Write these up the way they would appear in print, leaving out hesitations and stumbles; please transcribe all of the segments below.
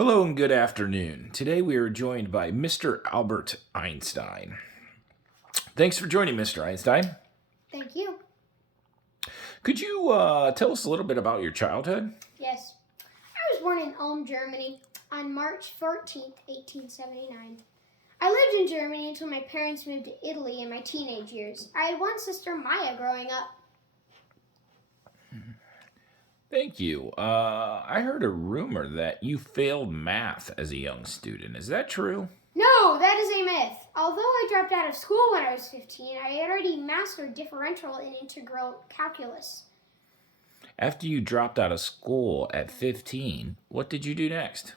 Hello and good afternoon. Today we are joined by Mr. Albert Einstein. Thanks for joining, Mr. Einstein. Thank you. Could you tell us a little bit about your childhood? Yes. I was born in Ulm, Germany on March 14th, 1879. I lived in Germany until my parents moved to Italy in my teenage years. I had one sister, Maya, growing up. Thank you. I heard a rumor that you failed math as a young student. Is that true? No, that is a myth. Although I dropped out of school when I was 15, I had already mastered differential and integral calculus. After you dropped out of school at 15, what did you do next?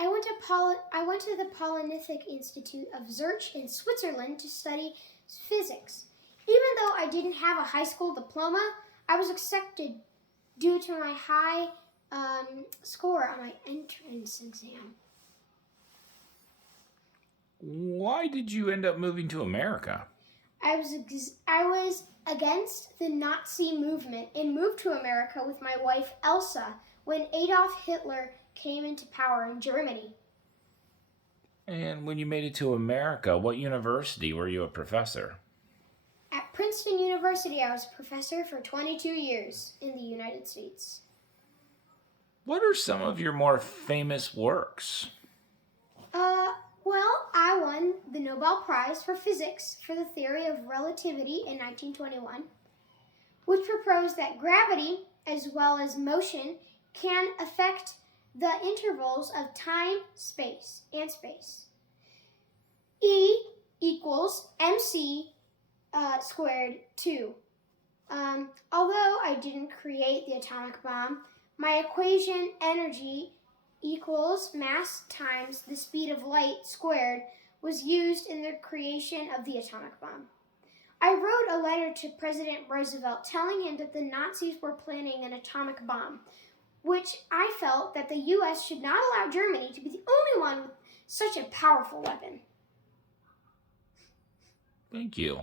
I went to the Polytechnic Institute of Zurich in Switzerland to study physics. Even though I didn't have a high school diploma, I was accepted due to my high score on my entrance exam. Why did you end up moving to America? I was against the Nazi movement and moved to America with my wife Elsa when Adolf Hitler came into power in Germany. And when you made it to America, what university were you a professor? At Princeton University, I was a professor for 22 years in the United States. What are some of your more famous works? Well, I won the Nobel Prize for Physics for the theory of relativity in 1921, which proposed that gravity, as well as motion, can affect the intervals of time, space, and space. E equals mc squared 2. Although I didn't create the atomic bomb, my equation energy equals mass times the speed of light squared was used in the creation of the atomic bomb. I wrote a letter to President Roosevelt telling him that the Nazis were planning an atomic bomb, which I felt that the U.S. should not allow Germany to be the only one with such a powerful weapon. Thank you.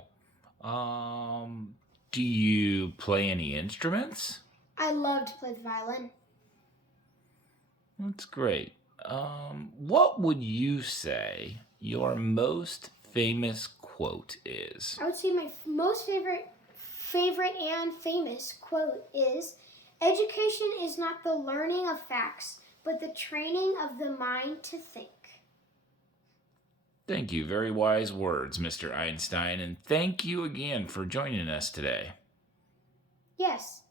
Do you play any instruments? I love to play the violin. That's great. What would you say your most famous quote is? I would say my most favorite and famous quote is, "Education is not the learning of facts, but the training of the mind to think." Thank you. Very wise words, Mr. Einstein, and thank you again for joining us today. Yes.